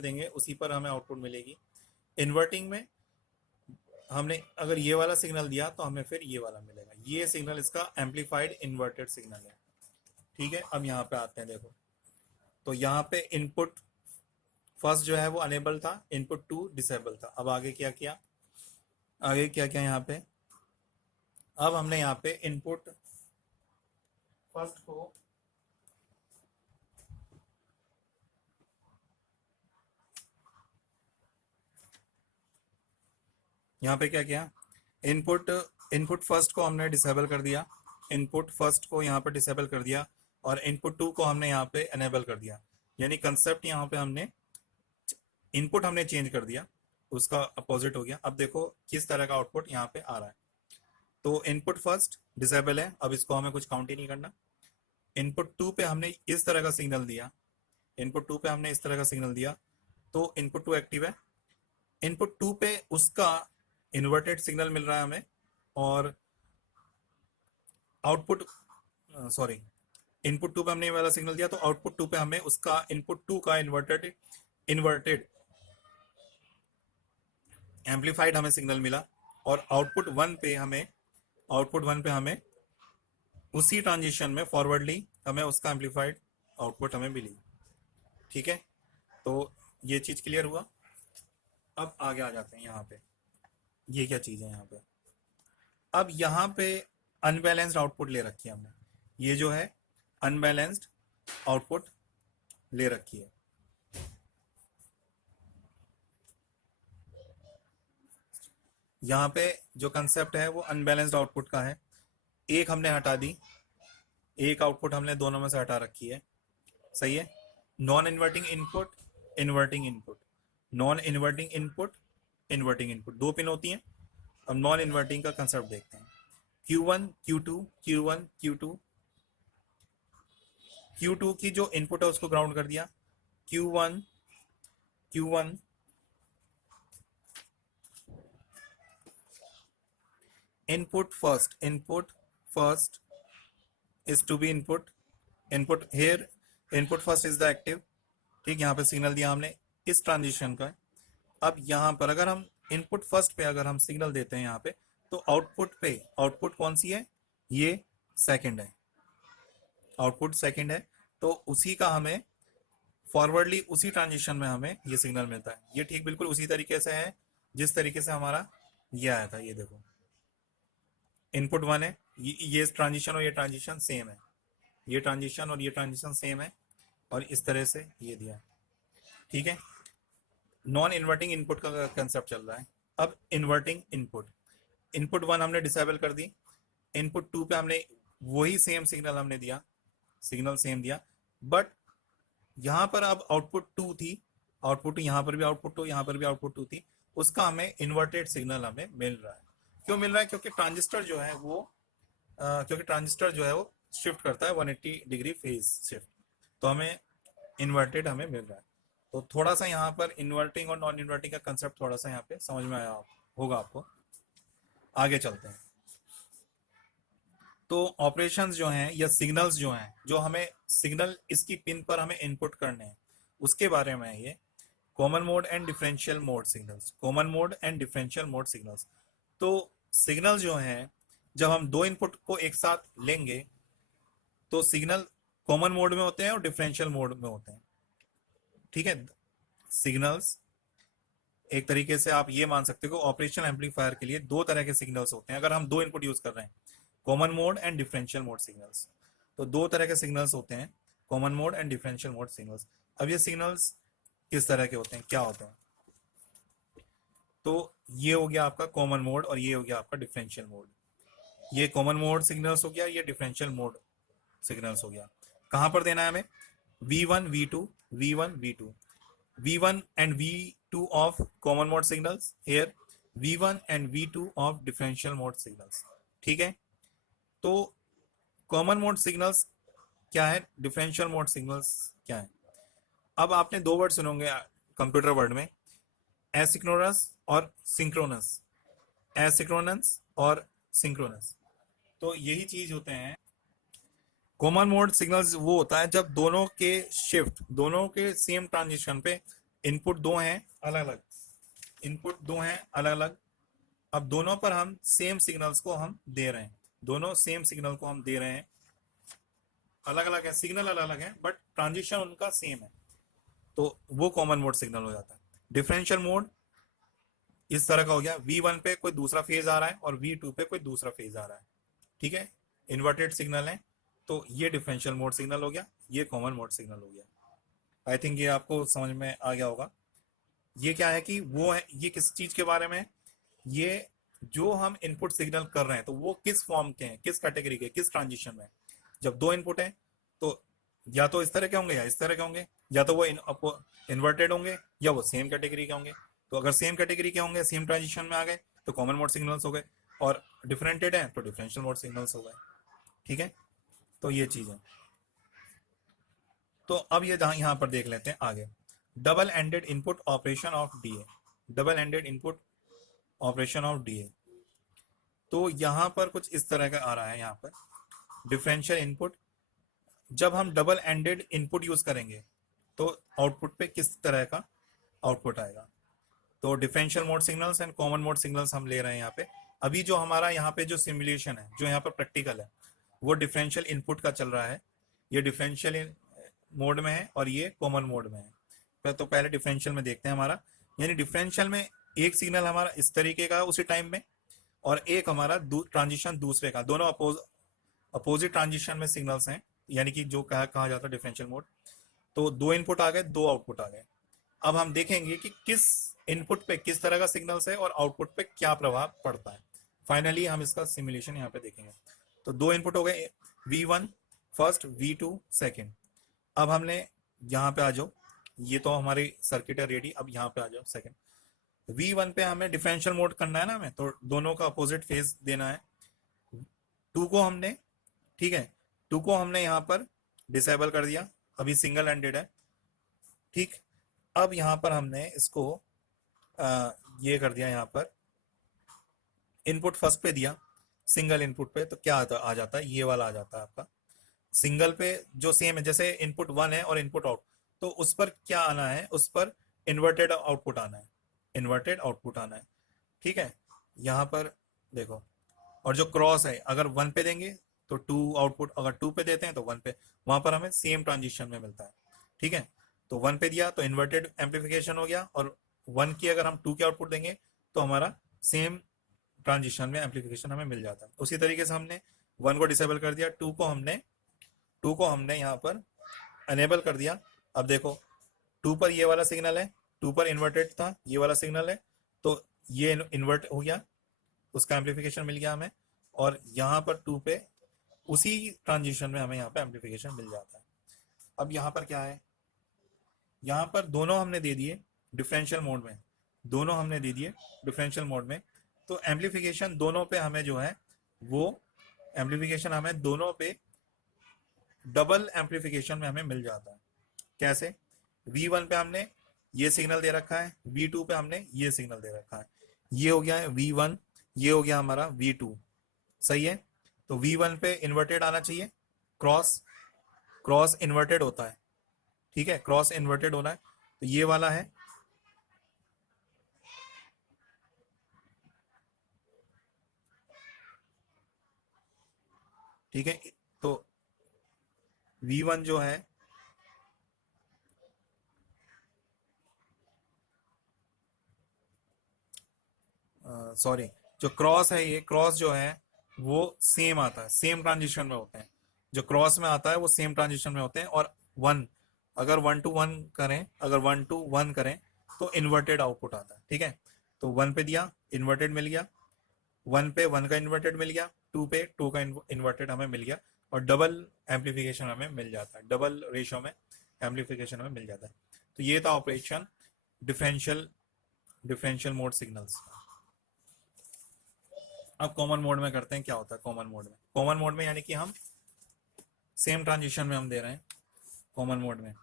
देंगे उसी पर हमें आउटपुट मिलेगी। इन्वर्टिंग में हमने अगर ये वाला सिग्नल दिया तो हमें फिर ये वाला मिलेगा। ये सिग्नल इसका एम्पलीफाइड इन्वर्टेड सिग्नल है। ठीक है, अब यहाँ पे आते हैं। देखो, तो यहाँ पे इनपुट फर्स्ट जो है वो अनेबल था, इनपुट टू डिसेबल था। अब आगे क्या किया, आगे क्या किया यहाँ पे, अब हमने यहाँ पे इनपुट फर्स्ट को यहाँ पे क्या किया, इनपुट इनपुट फर्स्ट को हमने डिसेबल कर दिया, इनपुट फर्स्ट को यहाँ पे डिसेबल कर दिया, और इनपुट टू को हमने यहाँ पे एनेबल कर दिया। यानी कंसेप्ट यहाँ पे हमने इनपुट हमने चेंज कर दिया, उसका अपोजिट हो गया। अब देखो किस तरह का आउटपुट यहाँ पे आ रहा है। तो इनपुट फर्स्ट डिसेबल है, अब इसको हमें कुछ काउंट ही नहीं करना। इनपुट टू पे हमने इस तरह का सिग्नल दिया, इनपुट टू पे हमने इस तरह का सिग्नल दिया, तो इनपुट टू एक्टिव है। इनपुट टू पे उसका इन्वर्टेड सिग्नल मिल रहा है हमें, और आउटपुट सॉरी इनपुट टू पे हमने ये वाला सिग्नल दिया, तो आउटपुट टू पे हमें उसका इनपुट टू का इन्वर्टेड एम्पलीफाइड हमें सिग्नल मिला। और आउटपुट वन पे हमें उसी ट्रांजिशन में फॉरवर्डली हमें उसका एम्पलीफाइड आउटपुट हमें मिली। ठीक है, तो ये चीज क्लियर हुआ। अब आगे आ जाते हैं। यहाँ पे ये क्या चीज है, यहाँ पे अब यहाँ पे अनबैलेंस्ड आउटपुट ले रखी है हमने। ये जो है अनबैलेंस्ड आउटपुट ले रखी है। यहाँ पे जो कंसेप्ट है वो अनबैलेंस्ड आउटपुट का है। एक हमने हटा दी, एक आउटपुट हमने दोनों में से हटा रखी है। सही है, non inverting input, inverting input, non inverting input, inverting input, दो पिन होती हैं। अब नॉन इन्वर्टिंग का कंसेप्ट देखते हैं। Q1 Q2 Q1 Q2, Q2 की जो इनपुट है उसको ग्राउंड कर दिया। Q1 input first is to be input here, input first is the active। ठीक, यहाँ पे सिग्नल दिया हमने इस ट्रांजिशन का। अब यहाँ पर अगर हम इनपुट फर्स्ट पे अगर हम सिग्नल देते हैं यहाँ पे, तो आउटपुट कौन सी है, ये सेकंड है, आउटपुट सेकंड है। तो उसी का हमें फॉरवर्डली उसी ट्रांजिशन में हमें ये सिग्नल मिलता है। ये ठीक बिल्कुल उसी तरीके से है जिस तरीके से हमारा ये आया था। ये देखो, इनपुट वन है, ये ट्रांजिशन और ये ट्रांजिशन सेम है, ये ट्रांजिशन और ये ट्रांजिशन सेम है, और इस तरह से ये दिया। ठीक है, नॉन इन्वर्टिंग इनपुट का कंसेप्ट चल रहा है। अब इन्वर्टिंग इनपुट, इनपुट वन हमने डिसेबल कर दी, इनपुट टू पे हमने वही सेम सिग्नल हमने दिया, सिग्नल सेम दिया, बट यहाँ पर अब आउटपुट टू थी, आउटपुट यहाँ पर भी आउटपुट टू, यहाँ पर भी आउटपुट टू थी, उसका हमें इन्वर्टेड सिग्नल हमें मिल रहा है। क्यों मिल रहा है, क्योंकि ट्रांजिस्टर जो है वो शिफ्ट करता है 180 डिग्री फेज शिफ्ट, तो हमें इन्वर्टेड हमें मिल रहा है। तो थोड़ा सा यहाँ पर इन्वर्टिंग और नॉन इन्वर्टिंग का कंसेप्ट थोड़ा सा यहाँ पे समझ में आया होगा आपको। आगे चलते हैं। तो ऑपरेशंस जो हैं या सिग्नल्स जो हैं, जो हमें सिग्नल इसकी पिन पर हमें इनपुट करने हैं, उसके बारे में ये common mode and differential mode signals, common mode and differential mode signals. तो सिग्नल जो हैं, जब हम दो इनपुट को एक साथ लेंगे तो सिग्नल कॉमन मोड में होते हैं और डिफरेंशियल मोड में होते हैं। ठीक है, सिग्नल्स एक तरीके से आप ये मान सकते हो ऑपरेशनल एम्पलीफायर के लिए दो तरह के सिग्नल्स होते हैं। अगर हम दो इनपुट यूज कर रहे हैं, common mode and differential mode signals, तो दो तरह के सिग्नल्स होते हैं, common mode and differential mode signals. अब ये सिग्नल्स किस तरह के होते हैं, क्या होते हैं, तो ये हो गया आपका कॉमन मोड और ये हो गया आपका डिफरेंशियल मोड। ये कॉमन मोड सिग्नल्स हो गया, ये डिफरेंशियल मोड सिग्नल्स हो गया। कहां पर देना है हमें, V1 V2 V1 V2, V1 and V2 of common mode signals, here V1 and V2 of differential mode signals। ठीक है, तो कॉमन मोड सिग्नल्स क्या है, डिफरेंशियल मोड सिग्नल्स क्या है। अब आपने दो वर्ड सुनोगे कंप्यूटर वर्ड में, एसिंक्रोनस और सिंक्रोनस, एसिंक्रोनस और सिंक्रोनस। तो यही चीज होते हैं। कॉमन मोड सिग्नल्स वो होता है जब दोनों के शिफ्ट, दोनों के सेम ट्रांजिशन पे इनपुट दो हैं अलग अलग, इनपुट दो हैं अलग अलग। अब दोनों पर हम सेम सिग्नल्स को हम दे रहे हैं, दोनों सेम सिग्नल को हम दे रहे हैं, अलग अलग है सिग्नल, अलग अलग है बट ट्रांजिशन उनका सेम है, तो वो कॉमन मोड सिग्नल हो जाता है। डिफरेंशियल मोड इस तरह का हो गया, V1 पे कोई दूसरा फेज आ रहा है और V2 पे कोई दूसरा फेज आ रहा है, ठीक है, इन्वर्टेड सिग्नल है, तो ये डिफरेंशियल मोड सिग्नल हो गया, ये कॉमन मोड सिग्नल हो गया। आई थिंक ये आपको समझ में आ गया होगा। ये क्या है कि वो है, ये किस चीज के बारे में है? ये जो हम इनपुट सिग्नल कर रहे हैं तो वो किस फॉर्म के हैं, किस कैटेगरी के, किस ट्रांजिशन में। जब दो इनपुट है तो या तो इस तरह के होंगे या इस तरह के होंगे, या तो वो इन्वर्टेड होंगे या वो सेम कैटेगरी के होंगे। तो अगर सेम कैटेगरी के होंगे, सेम ट्रांजिशन में आ गए तो कॉमन मोड सिग्नल्स हो गए, और डिफरेंटेड है तो डिफरेंशियल मोड सिग्नल्स हो गए, ठीक है। तो ये चीज है। तो अब ये यहाँ पर देख लेते हैं आगे, double ended input operation of DA, double ended input operation of DA. तो यहाँ पर कुछ इस तरह का आ रहा है, यहाँ पर डिफरेंशियल इनपुट, जब हम डबल एंडेड इनपुट यूज करेंगे तो आउटपुट पे किस तरह का आउटपुट आएगा। तो differential mode signals and common mode signals हम ले रहे हैं यहाँ पे। अभी जो हमारा यहाँ पे जो सिमुलेशन है, जो यहाँ पर प्रैक्टिकल है, वो डिफरेंशियल इनपुट का चल रहा है। ये डिफरेंशियल मोड में है और ये कॉमन मोड में है। तो पहले डिफरेंशियल में देखते हैं हमारा, यानी डिफरेंशियल में एक सिग्नल हमारा इस तरीके का उसी टाइम में, और एक हमारा ट्रांजिशन दूसरे का, दोनों अपोजिट ट्रांजिशन में सिग्नल्स हैं, यानी कि जो कहा जाता है डिफरेंशियल मोड। तो दो इनपुट आ गए, दो आउटपुट आ गए। अब हम देखेंगे कि किस इनपुट पे किस तरह का सिग्नल्स है और आउटपुट पे क्या प्रभाव पड़ता है। फाइनली हम इसका सिमुलेशन यहाँ पे देखेंगे। तो दो इनपुट हो गए, V1 फर्स्ट, V2 सेकेंड। अब हमने यहाँ पे आ जाओ, ये तो हमारी सर्किट है रेडी। अब यहाँ पे आ जाओ सेकेंड, V1 पे हमें डिफरेंशियल मोड करना है ना हमें, तो दोनों का अपोजिट फेज देना है। टू को हमने, ठीक है, टू को हमने यहाँ पर डिसेबल कर दिया, अभी सिंगल एंडेड है, ठीक। अब यहाँ पर हमने इसको ये कर दिया, यहाँ पर इनपुट फर्स्ट पे दिया, सिंगल इनपुट पे, तो क्या आ जाता है, ये वाला आ जाता है आपका। सिंगल पे जो सेम है, जैसे इनपुट वन है और इनपुट आउट, तो उस पर क्या आना है, उस पर इन्वर्टेड आउटपुट आना है, इन्वर्टेड आउटपुट आना है, ठीक है। यहाँ पर देखो, और जो क्रॉस है, अगर वन पे देंगे तो टू आउटपुट, अगर टू पे देते हैं तो वन पे, वहां पर हमें सेम ट्रांजिशन में मिलता है, ठीक है। तो वन पे दिया तो इन्वर्टेड एम्पलीफिकेशन हो गया, और वन की अगर हम टू के आउटपुट देंगे तो हमारा सेम ट्रांजिशन में एम्पलीफिकेशन हमें मिल जाता है। उसी तरीके से हमने वन को डिसेबल कर दिया, टू को हमने यहाँ पर अनेबल कर दिया। अब देखो, टू पर ये वाला सिग्नल है, टू पर इन्वर्टेड था, ये वाला सिग्नल है, तो ये इन्वर्ट हो गया, उसका एम्पलीफिकेशन मिल गया हमें। और यहाँ पर टू पे उसी ट्रांजिशन में हमें यहाँ पे एम्पलीफिकेशन मिल जाता है। अब यहाँ पर क्या है, यहाँ पर दोनों हमने दे दिए डिफरेंशियल मोड में, दोनों हमने दे दिए डिफरेंशियल मोड में, तो एम्पलीफिकेशन दोनों पे हमें जो है वो एम्पलीफिकेशन हमें दोनों पे डबल एम्पलीफिकेशन में हमें मिल जाता है। कैसे, V1 पे हमने ये सिग्नल दे रखा है, V2 पे हमने ये सिग्नल दे रखा है, ये हो गया है V1, ये हो गया हमारा V2, सही है। तो V1 पे इन्वर्टेड आना चाहिए, क्रॉस, क्रॉस इन्वर्टेड होता है, ठीक है, क्रॉस इन्वर्टेड होना है, तो ये वाला है, ठीक है। तो V1 जो है, सॉरी, जो क्रॉस है, ये क्रॉस जो है वो सेम आता है, सेम ट्रांजिशन में होते हैं, जो क्रॉस में आता है वो सेम ट्रांजिशन में होते हैं। और वन, अगर वन टू वन करें, अगर वन टू वन करें तो इन्वर्टेड आउटपुट आता है, ठीक है। तो वन पे दिया, इन्वर्टेड मिल गया, वन पे वन का इन्वर्टेड मिल गया, टू पे टू का इन्वर्टेड हमें मिल गया, और डबल एम्पलीफिकेशन हमें मिल जाता है, डबल रेशियो में एम्पलीफिकेशन हमें मिल जाता है। तो ये था operation differential differential mode signals. अब कॉमन मोड में करते हैं, क्या होता है कॉमन मोड में। कॉमन मोड में यानी कि हम सेम ट्रांजिशन में हम दे रहे हैं, कॉमन मोड में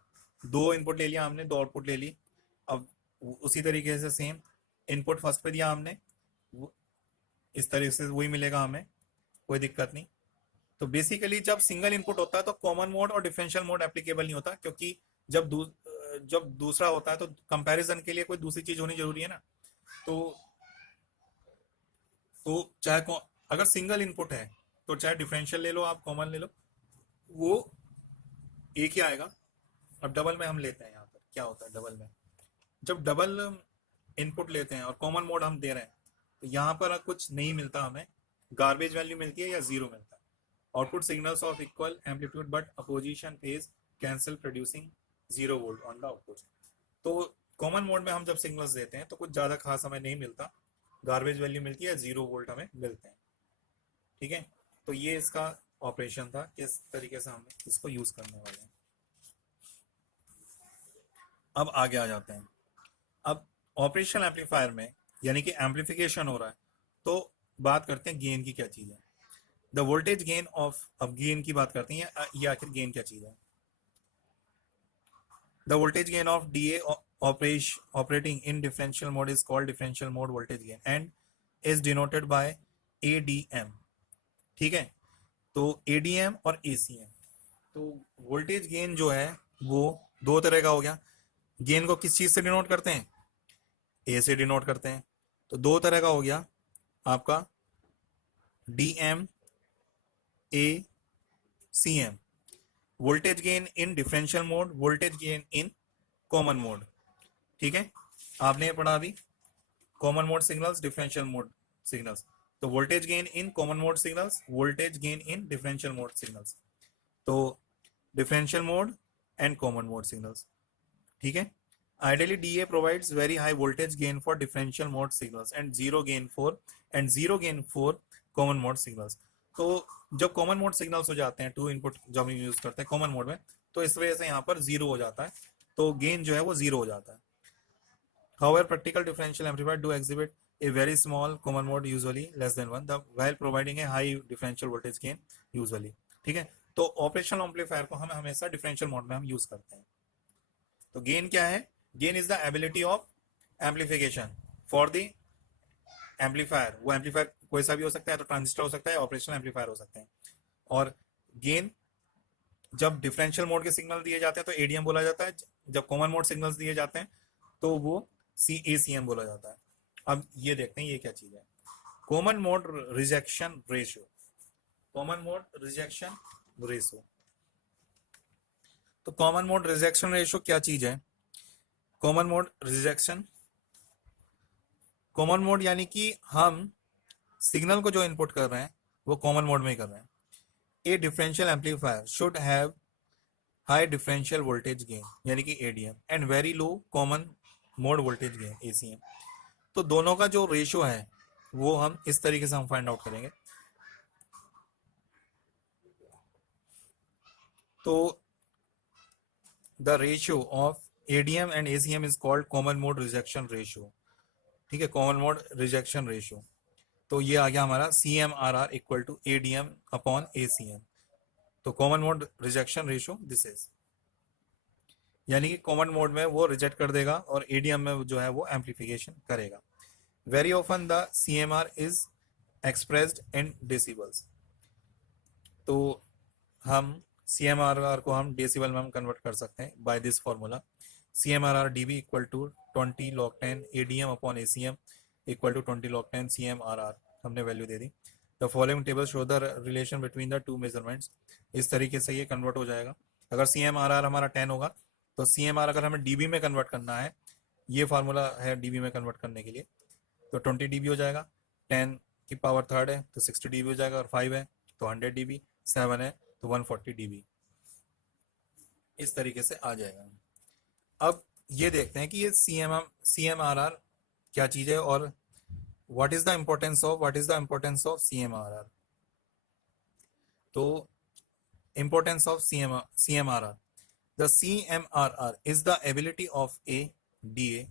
दो इनपुट ले लिया हमने, दो आउटपुट ले ली। अब उसी तरीके से सेम इनपुट फर्स्ट पे दिया हमने, इस तरीके से वही मिलेगा हमें, कोई दिक्कत नहीं। तो बेसिकली जब सिंगल इनपुट होता है तो कॉमन मोड और डिफरेंशियल मोड एप्लीकेबल नहीं होता, क्योंकि जब जब दूसरा होता है तो कंपैरिजन के लिए कोई दूसरी चीज होनी जरूरी है ना। तो चाहे अगर सिंगल इनपुट है तो चाहे डिफरेंशियल ले लो आप, कॉमन ले लो, वो एक ही आएगा। अब डबल में हम लेते हैं, यहाँ पर क्या होता है डबल में, जब डबल इनपुट लेते हैं और कॉमन मोड हम दे रहे हैं तो यहाँ पर कुछ नहीं मिलता हमें, गार्बेज वैल्यू मिलती है या जीरो मिलता है। Output signals of equal amplitude but opposition phase cancel producing 0 volt on the output. तो कॉमन मोड में हम जब सिग्नल्स देते हैं तो कुछ ज़्यादा खास हमें नहीं मिलता, गार्बेज वैल्यू मिलती है, 0 वोल्ट हमें मिलते हैं। ठीक है, तो ये इसका ऑपरेशन था, किस तरीके से हम इसको यूज करने वाले हैं। अब आगे आ जाते हैं। अब ऑपरेशनल एम्पलीफायर में यानी कि एम्पलीफिकेशन हो रहा है, तो बात करते हैं गेन की क्या चीज है। द वोल्टेज गेन ऑफ, अब गेन की बात करते हैं, ये आखिर गेन क्या चीज है। The voltage gain of DA operating in differential mode is called differential mode voltage gain and is denoted by ADM। ठीक है, तो ADM और ACM, तो वोल्टेज गेन जो है वो दो तरह का हो गया। गेन को किस चीज से डिनोट करते हैं, ए से डिनोट करते हैं, तो दो तरह का हो गया आपका DM ACM, voltage gain in differential mode, voltage gain in common mode. ठीक है, आपने पढ़ा अभी common mode signals, differential mode signals, तो voltage gain in common mode signals, voltage gain in differential mode signals, तो differential mode and common mode signals. ठीक है, ideally DA provides very high voltage gain for differential mode signals and zero gain for common mode signals। तो जब common mode signals हो जाते हैं, to input जब हम यूज करते हैं कॉमन मोड में, तो इस वजह से यहाँ पर जीरो हो जाता है, तो गेन जो है वो जीरो हो जाता है। However, practical differential amplifier do exhibit a very small common mode, usually less than 1, while providing a high differential voltage gain usually। ठीक है, तो ऑपरेशनल एम्पलीफायर को हम हमेशा डिफरेंशियल मोड में हम यूज करते हैं। तो गेन क्या है, gain is the ability of amplification for the amplifier. वो एम्पलीफायर कोई सा भी हो सकता है, तो ट्रांजिस्टर हो सकता है, ऑपरेशनल एम्पलीफायर हो सकते हैं। और गेन जब डिफरेंशियल मोड के सिग्नल दिए जाते हैं तो एडीएम बोला जाता है, जब कॉमन मोड सिग्नल्स दिए जाते हैं तो वो CACM बोला जाता है। अब ये देखते हैं ये क्या चीज है, common mode rejection ratio. Common mode rejection ratio, तो कॉमन मोड रिजेक्शन रेशियो क्या चीज है। Common mode rejection, common mode यानी कि हम सिग्नल को जो इनपुट कर रहे हैं वो कॉमन मोड में कर रहे हैं। ए differential amplifier should have high differential voltage gain यानी कि ADM and very low common mode voltage gain ACM। तो दोनों का जो रेशियो है वो हम इस तरीके से हम फाइंड आउट करेंगे। तो the ratio of ADM and ACM is called common mode rejection ratio. ठीक है, कॉमन मोड रिजेक्शन रेशियो, तो ये आ गया हमारा CMRR equal to ADM upon ACM। तो common mode rejection ratio this is, यानी कि कॉमन मोड में वो रिजेक्ट कर देगा और ADM में जो है वो एम्पलीफिकेशन करेगा। Very often the CMR is expressed in decibels. तो हम CMRR को हम डेसिबल में हम कन्वर्ट कर सकते हैं by this formula, CMRR dB equal to 20 log 10 ADM upon ACM equal to 20 log 10 CMRR, हमने वैल्यू दे दी। The following table show the relation between the two measurements. इस तरीके से ये कन्वर्ट हो जाएगा। अगर CMRR हमारा 10 होगा तो CMR अगर हमें dB में कन्वर्ट करना है, ये फार्मूला है dB में कन्वर्ट करने के लिए, तो 20 dB हो जाएगा, 10 की पावर थर्ड है तो 60 dB हो जाएगा, और 5 है तो 100 dB, 7 है तो 140 dB, इस तरीके से आ जाएगा। अब ये देखते हैं कि ये CMRR क्या चीज है और what is the importance of CMRR। तो importance of CMRR, the CMRR is the ability of a DA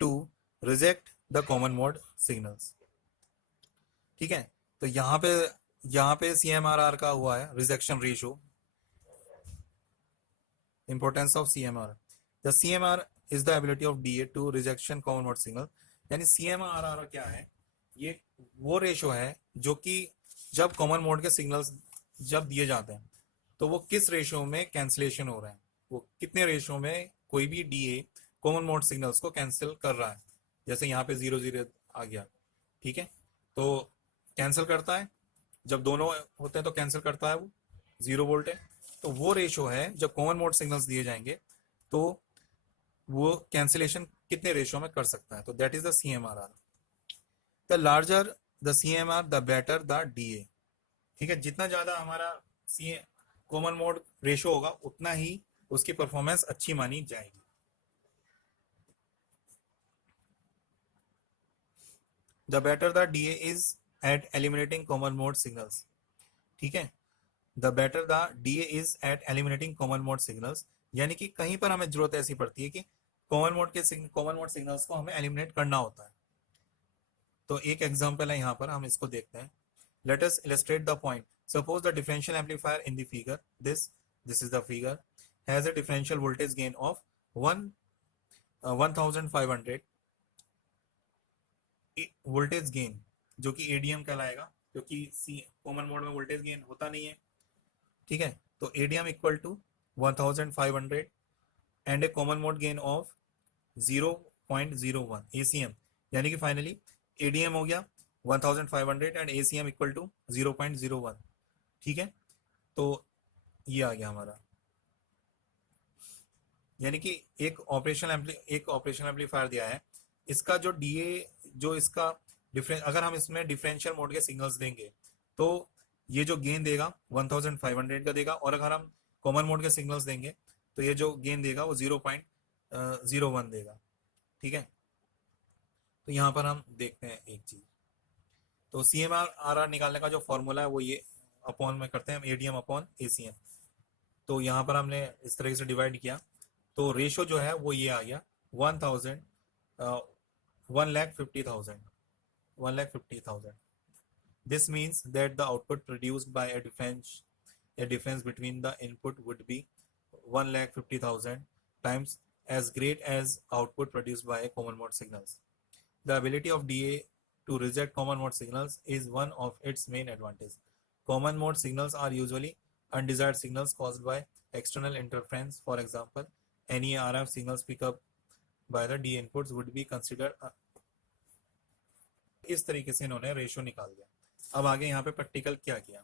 to reject the common mode signals। ठीक है, तो यहाँ पे CMRR का हुआ है rejection ratio, importance of CMR, the CMR is the ability of DA to rejection common mode signal। यानी CMRR क्या है, ये वो रेशो है जो कि जब कॉमन मोड के सिग्नल्स जब दिए जाते हैं तो वो किस रेशियो में कैंसिलेशन हो रहे हैं, वो कितने रेशियो में कोई भी डीए कॉमन मोड सिग्नल्स को कैंसिल कर रहा है, जैसे यहाँ पे 0 0 आ गया, ठीक है, तो कैंसिल करता है, जब दोनों होते हैं तो कैंसिल करता है, वो 0 वोल्ट है, तो वो रेशो है जब कॉमन मोड सिग्नल्स दिए जाएंगे तो वो कैंसिलेशन कितने रेशो में कर सकता है, तो that is the CMRR। The larger the CMR the better the DA, ठीक है, जितना ज्यादा हमारा सी कॉमन मोड रेशो होगा उतना ही उसकी परफॉर्मेंस अच्छी मानी जाएगी। The better the DA is at eliminating common mode signals, ठीक है, the better the DA is at eliminating common mode signals, यानी कि कहीं पर हमें जरूरत ऐसी पड़ती है कि कॉमन मोड सिग्नल्स को हमें एलिमिनेट करना होता है। तो एक एग्जांपल है यहाँ पर, हम इसको देखते हैं। Let us illustrate the point. Suppose the differential amplifier in the figure, this is the figure, has a differential voltage gain of 1500 voltage gain, जो कि ADM कहलाएगा, क्योंकि सी कॉमन मोड में वोल्टेज गेन होता नहीं है, ठीक है, तो ADM equal to 1500 and a common mode gain of 0.01 ACM, यानी कि फाइनली ADM हो गया 1500 एंड ACM इक्वल टू 0.01, ठीक है, तो ये आ गया हमारा, यानी कि एक ऑपरेशनल एम्पलीफायर दिया है, इसका जो DA, जो इसका डिफरेंस, अगर हम इसमें डिफरेंशियल मोड के सिग्नल्स देंगे तो ये जो गेन देगा 1500 का देगा, और अगर हम कॉमन मोड के सिग्नल्स देंगे तो ये जो गेन देगा वो 0.01 देगा, ठीक है। तो यहाँ पर हम देखते हैं एक चीज, तो CMRR निकालने का जो फॉर्मूला है वो ये अपॉन में करते हैं हम, ADM अपॉन ACM। तो यहाँ पर हमने इस तरीके से डिवाइड किया, तो रेशो जो है वो ये आ गया 1,50,000। This means that the output produced by a difference between the input would be 1,50,000 times as great as output produced by a common mode signals. The ability of DA to reject common mode signals is one of its main advantages. Common mode signals are usually undesired signals caused by external interference. For example, any RF signals picked up by the DA inputs would be considered इस तरीके से इन्होंने ratio निकाल दिया। अब आगे यहाँ पे प्रैक्टिकल क्या किया,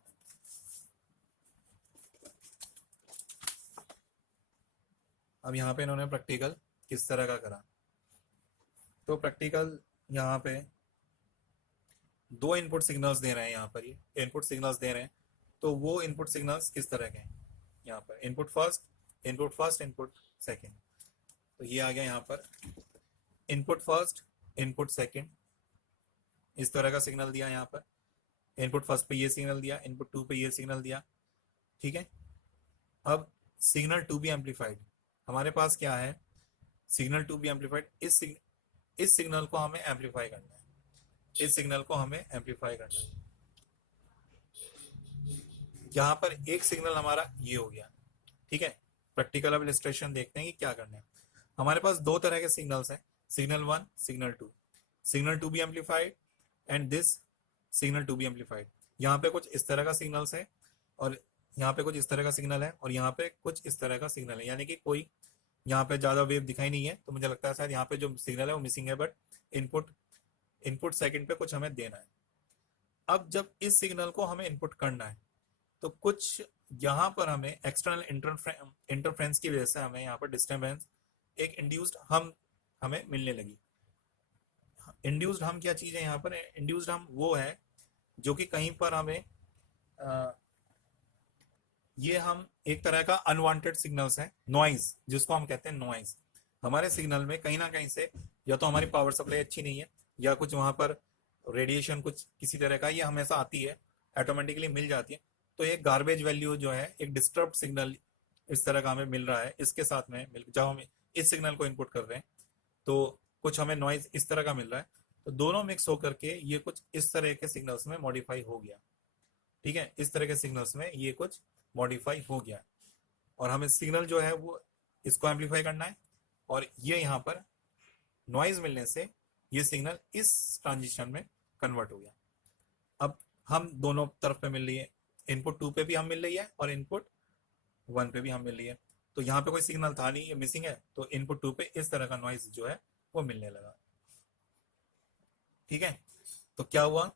अब यहाँ पे इन्होंने प्रैक्टिकल किस तरह का करा, तो प्रैक्टिकल यहाँ पे दो इनपुट सिग्नल्स दे रहे हैं, यहाँ पर ये इनपुट सिग्नल्स दे रहे हैं, तो वो इनपुट सिग्नल्स किस तरह के हैं, यहाँ पर इनपुट फर्स्ट, इनपुट सेकंड, तो ये आ गया यहाँ पर इनपुट फर्स्ट, इनपुट सेकंड, इस तरह का सिग्नल दिया यहाँ पर, इनपुट फर्स्ट पे ये सिग्नल दिया, इनपुट 2 पे ये सिग्नल दिया, ठीक है। अब सिग्नल टू बी एम्पलीफाइड, हमारे पास क्या है, सिग्नल टू बी एम्पलीफाइड, इस सिग्नल को हमें एम्पलीफाई करना है, इस सिग्नल को हमें एम्पलीफाई करना है। यहाँ पर एक सिग्नल हमारा ये हो गया, ठीक है। प्रैक्टिकल अब इलस्ट्रेशन देखते हैं कि क्या करना है। हमारे पास दो तरह के सिग्नल्स हैं, signal 1, signal 2 be amplified and this signal to be amplified. यहाँ पे कुछ इस तरह का सिग्नल्स है और यहाँ पे कुछ इस तरह का सिग्नल है और यहाँ पे कुछ इस तरह का सिग्नल है, यानी कि कोई यहाँ पे ज्यादा वेव दिखाई नहीं है, तो मुझे लगता है शायद यहाँ पे जो सिग्नल है वो मिसिंग है, बट इनपुट सेकंड पे कुछ हमें देना है। अब जब इस सिग्नल को हमें इनपुट करना है तो कुछ यहाँ पर हमें एक्सटर्नल इंटरफ्रेंस की वजह से हमें यहाँ पर डिस्टर्बेंस एक इंड्यूस्ड हमें मिलने लगी। इंड्यूस्ड हम क्या चीज है यहाँ पर, इंड्यूस्ड हम वो है जो कि कहीं पर हमें ये हम एक तरह का अनवांटेड सिग्नल्स है, नॉइज जिसको हम कहते हैं नॉइज। हमारे सिग्नल में कहीं ना कहीं से या तो हमारी पावर सप्लाई अच्छी नहीं है या कुछ वहां पर रेडिएशन कुछ किसी तरह का ये हमेशा आती है, ऑटोमेटिकली मिल जाती है, तो एक गार्बेज वैल्यू जो है, एक डिस्टर्ब सिग्नल इस तरह का हमें मिल रहा है, इसके साथ में जब हम इस सिग्नल को इनपुट कर रहे हैं तो कुछ हमें नॉइज इस तरह का मिल रहा है, तो दोनों मिक्स होकर के ये कुछ इस तरह के सिग्नल्स में मॉडिफाई हो गया, ठीक है। इस तरह के सिग्नल्स में ये कुछ मॉडिफाई हो गया और हमें सिग्नल जो है वो इसको एम्पलीफाई करना है और ये यहाँ पर नॉइज मिलने से ये सिग्नल इस ट्रांजिशन में कन्वर्ट हो गया। अब हम दोनों तरफ पे मिल रही है, इनपुट 2 पे भी हम मिल रही है और इनपुट 1 पे भी हम मिल रही है, तो यहाँ पे कोई सिग्नल था नहीं, ये मिसिंग है, तो इनपुट 2 पे इस तरह का नॉइज जो है वो मिलने लगा। ठीक है, तो क्या हुआ,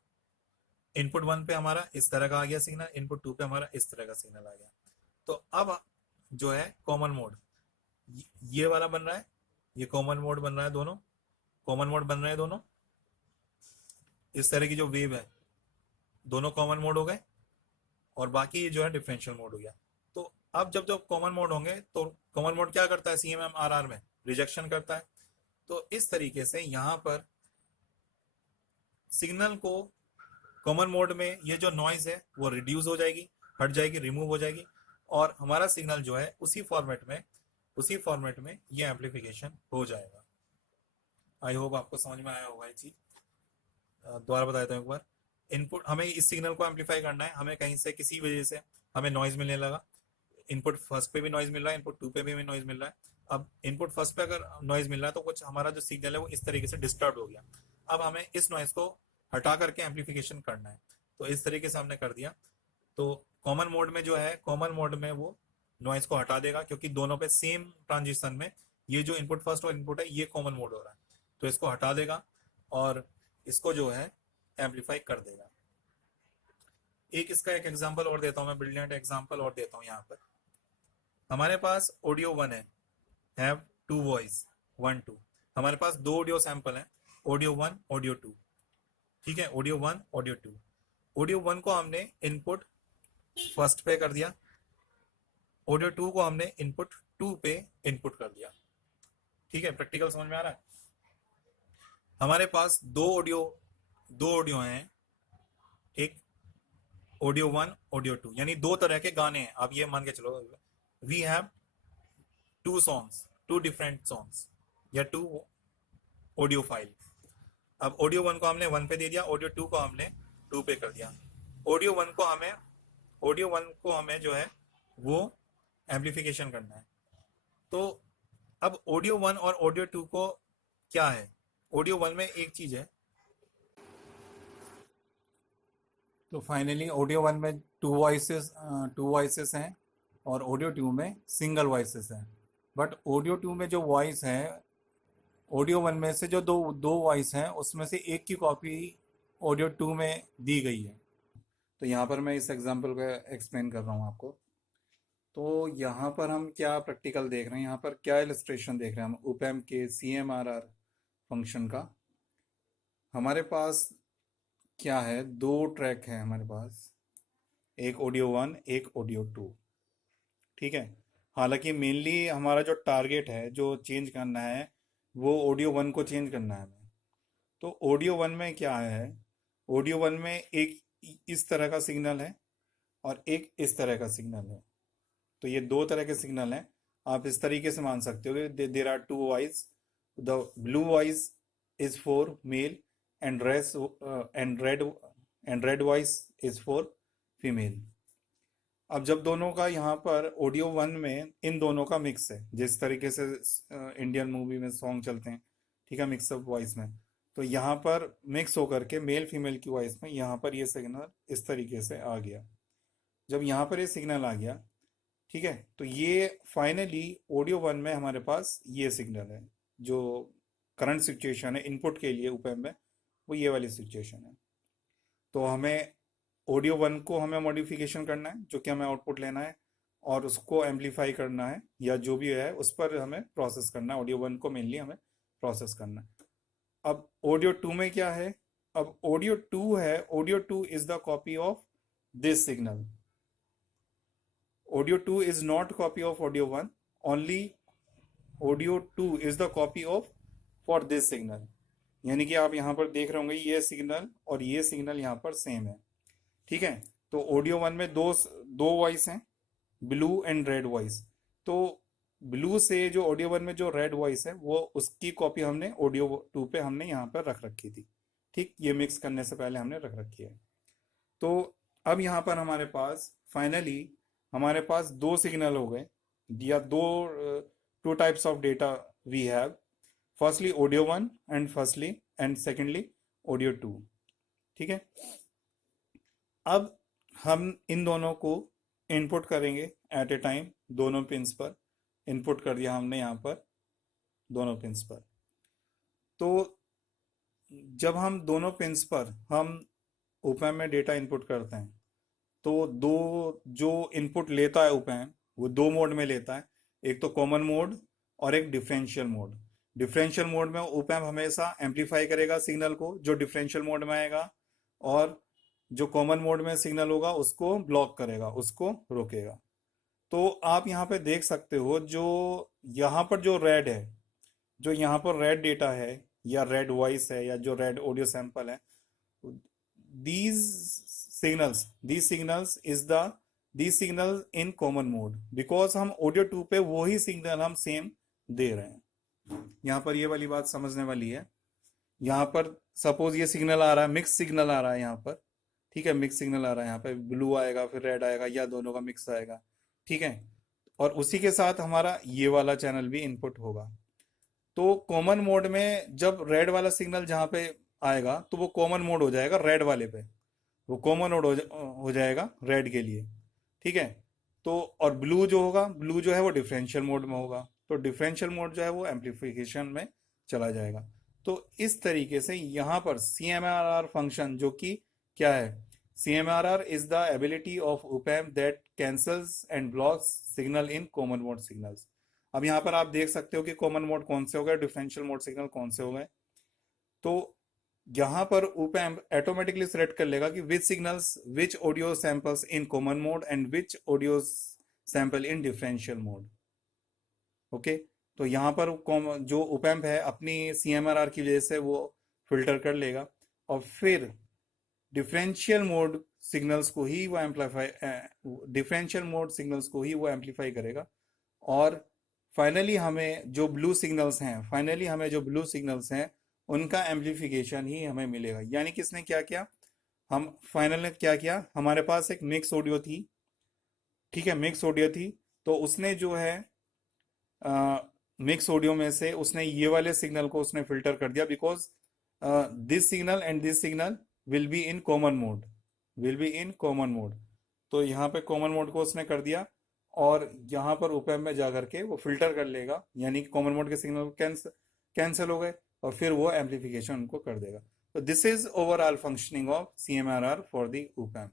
इनपुट 1 पे हमारा इस तरह का आ गया सिग्नल, इनपुट 2 पे हमारा इस तरह का सिग्नल आ गया। तो अब जो है कॉमन मोड ये वाला बन रहा है, ये कॉमन मोड बन रहा है, दोनों कॉमन मोड बन रहे हैं दोनों। इस तरह की जो वेव है दोनों कॉमन मोड हो गए, और बाकी जो है डिफरेंशियल मोड हो गया। तो अब जब जब कॉमन मोड होंगे तो कॉमन मोड क्या करता है सीएमएम आरआर में, रिजेक्शन करता है। तो इस तरीके से यहाँ पर सिग्नल को कॉमन मोड में ये जो नॉइज है वो रिड्यूस हो जाएगी, हट जाएगी, रिमूव हो जाएगी, और हमारा सिग्नल जो है उसी फॉर्मेट में ये एम्पलीफिकेशन हो जाएगा। आई होप आपको समझ में आया होगा ये चीज। दोबारा बता देता हूँ एक बार। इनपुट, हमें इस सिग्नल को एम्पलीफाई करना है, हमें कहीं से किसी वजह से हमें नॉइज मिलने लगा, इनपुट फर्स्ट पे भी नॉइज मिल रहा है, इनपुट 2 पे भी नॉइज मिल रहा है। अब इनपुट फर्स्ट पे अगर नॉइज मिल रहा है तो कुछ हमारा जो सिग्नल है वो इस तरीके से डिस्टर्ब हो गया। अब हमें इस नॉइज को हटा करके एम्पलीफिकेशन करना है, तो इस तरीके से हमने कर दिया। तो कॉमन मोड में जो है, कॉमन मोड में वो नॉइज को हटा देगा, क्योंकि दोनों पे सेम ट्रांजिशन में ये जो इनपुट फर्स्ट और इनपुट है ये कॉमन मोड हो रहा है, तो इसको हटा देगा और इसको जो है एम्पलीफाई कर देगा। एक इसका एक एग्जांपल और देता हूं मैं, ब्रिलियंट एग्जांपल और देता हूं। यहाँ पर हमारे पास ऑडियो 1 है, हैव 2 वॉइस 1 2। हमारे पास 2 ऑडियो सैंपल है, ऑडियो 1 ऑडियो 2। ठीक है, ऑडियो 1 ऑडियो 2। ऑडियो 1 को हमने इनपुट फर्स्ट पे कर दिया, ऑडियो 2 को हमने इनपुट 2 पे इनपुट कर दिया। ठीक है, प्रैक्टिकल समझ में आ रहा है। हमारे पास दो ऑडियो हैं, एक ऑडियो 1 ऑडियो 2, यानी दो तरह के गाने हैं। आप ये मान के चलो, we have 2 songs, 2 different songs या 2 ऑडियो फाइल। अब ऑडियो 1 को हमने 1 पे दे दिया, ऑडियो 2 को हमने 2 पे कर दिया। ऑडियो 1 को हमें जो है वो एम्पलीफिकेशन करना है। तो अब ऑडियो 1 और ऑडियो 2 को क्या है, ऑडियो 1 में एक चीज है, तो फाइनली ऑडियो 1 में टू वॉइसेस हैं और ऑडियो 2 में सिंगल वॉइसेस हैं। बट ऑडियो 2 में जो वॉइस है, ऑडियो 1 में से जो दो वॉइस हैं उसमें से एक की कॉपी ऑडियो 2 में दी गई है। तो यहाँ पर मैं इस एग्जांपल को एक्सप्लेन कर रहा हूँ आपको। तो यहाँ पर हम क्या प्रैक्टिकल देख रहे हैं, यहाँ पर क्या इलस्ट्रेशन देख रहे हैं हम ओपैम्प के CMRR फंक्शन का। हमारे पास क्या है, 2 ट्रैक है हमारे पास, एक ऑडियो 1 एक ऑडियो 2। ठीक है, हालांकि मेनली हमारा जो टारगेट है, जो चेंज करना है, वो ऑडियो 1 को चेंज करना है हमें। तो ऑडियो 1 में क्या है, ऑडियो 1 में एक इस तरह का सिग्नल है और एक इस तरह का सिग्नल है। तो ये 2 तरह के सिग्नल हैं। आप इस तरीके से मान सकते हो कि there are 2 voice, the blue voice is for male and red voice is for female. अब जब दोनों का यहाँ पर ऑडियो 1 में इन दोनों का मिक्स है, जिस तरीके से इंडियन मूवी में सॉन्ग चलते हैं, ठीक है, मिक्सअप वॉइस में, तो यहाँ पर मिक्स होकर के मेल फीमेल की वॉइस में यहाँ पर ये सिग्नल इस तरीके से आ गया। जब यहाँ पर ये सिग्नल आ गया, ठीक है, तो ये फाइनली ऑडियो 1 में हमारे पास ये सिग्नल है, जो करंट सिचुएशन है इनपुट के लिए ओपैम्प में, वो ये वाली सिचुएशन है। तो हमें ऑडियो 1 को हमें मॉडिफिकेशन करना है, जो कि हमें आउटपुट लेना है और उसको एम्पलीफाई करना है, या जो भी है उस पर हमें प्रोसेस करना है। ऑडियो 1 को मेनली हमें प्रोसेस करना है। अब ऑडियो 2 में क्या है, अब ऑडियो 2 है, audio 2 is the copy of this signal. Audio 2 is not copy of audio 1, only audio 2 is the copy of for this signal. यानी कि आप यहाँ पर देख रहे होंगे ये सिग्नल और ये सिग्नल यहाँ पर सेम है। ठीक है, तो ऑडियो 1 में दो वॉइस हैं, ब्लू एंड रेड वॉइस। तो ब्लू से जो ऑडियो 1 में जो रेड वॉइस है, वो उसकी कॉपी हमने ऑडियो 2 पे हमने यहाँ पर रख रखी थी। ठीक, ये मिक्स करने से पहले हमने रख रखी है। तो अब यहाँ पर हमारे पास फाइनली हमारे पास 2 सिग्नल हो गए, या 2 types of data we have, firstly audio 1 and secondly audio 2। ठीक है, अब हम इन दोनों को इनपुट करेंगे एट ए टाइम दोनों पिंस पर, इनपुट कर दिया हमने यहाँ पर दोनों पिंस पर। तो जब हम दोनों पिंस पर हम ओपैम्प में डेटा इनपुट करते हैं तो दो जो इनपुट लेता है ओपैम्प वो दो मोड में लेता है, एक तो कॉमन मोड और एक डिफरेंशियल मोड। डिफरेंशियल मोड में ओपैम्प हमेशा एम्पलीफाई करेगा सिग्नल को जो डिफरेंशियल मोड में आएगा, और जो कॉमन मोड में सिग्नल होगा उसको ब्लॉक करेगा, उसको रोकेगा। तो आप यहाँ पे देख सकते हो जो यहाँ पर जो रेड है, जो यहाँ पर रेड डेटा है या रेड वॉइस है या जो रेड ऑडियो सैंपल है, these these signals is the these signals in common mode, because हम ऑडियो 2 पे वही सिग्नल हम सेम दे रहे हैं। यहाँ पर ये वाली बात समझने वाली है। यहाँ पर सपोज ये सिग्नल आ रहा है, मिक्स सिग्नल आ रहा है यहाँ पर, ठीक है, मिक्स सिग्नल आ रहा है, यहाँ पे ब्लू आएगा फिर रेड आएगा या दोनों का मिक्स आएगा, ठीक है। और उसी के साथ हमारा ये वाला चैनल भी इनपुट होगा। तो कॉमन मोड में जब रेड वाला सिग्नल जहाँ पे आएगा तो वो कॉमन मोड हो जाएगा रेड वाले पे, वो कॉमन मोड हो जाएगा रेड के लिए, ठीक है। तो और ब्लू जो होगा, ब्लू जो है वो डिफरेंशियल मोड में होगा, तो डिफरेंशियल मोड जो है वो एम्पलीफिकेशन में चला जाएगा। तो इस तरीके से यहाँ पर CMRR फंक्शन जो कि क्या है, CMRR is the ability of op-amp that cancels and blocks signal in common mode signals. अब यहाँ पर आप देख सकते हो कि कॉमन मोड कौन से हो गए, डिफरेंशियल मोड सिग्नल कौन से हो गए। तो यहाँ पर ओपैम्प ऑटोमेटिकली सेलेक्ट कर लेगा कि which signals, which audio samples in common mode and which audio sample in differential mode. Okay, तो यहाँ पर जो ओपैम्प है अपनी CMRR की वजह से वो फिल्टर कर लेगा और फिर डिफरेंशियल मोड सिग्नल्स को ही वो एम्पलीफाई करेगा। और फाइनली हमें जो ब्लू सिग्नल्स हैं उनका एम्पलीफिकेशन ही हमें मिलेगा। यानी किसने क्या किया, हम फाइनल ने क्या किया, हमारे पास एक मिक्स ऑडियो थी, ठीक है, मिक्स ऑडियो थी, तो उसने जो है मिक्स ऑडियो में से उसने ये वाले सिग्नल को उसने फिल्टर कर दिया, because this signal and this signal will be in common mode, तो यहाँ पे कॉमन मोड को उसने कर दिया और यहाँ पर ओपैम्प में जा करके वो फिल्टर कर लेगा, यानी कि कॉमन मोड के सिग्नल कैंसिल हो गए और फिर वो एम्पलीफिकेशन उनको कर देगा। तो this is overall functioning of CMRR for the op-amp.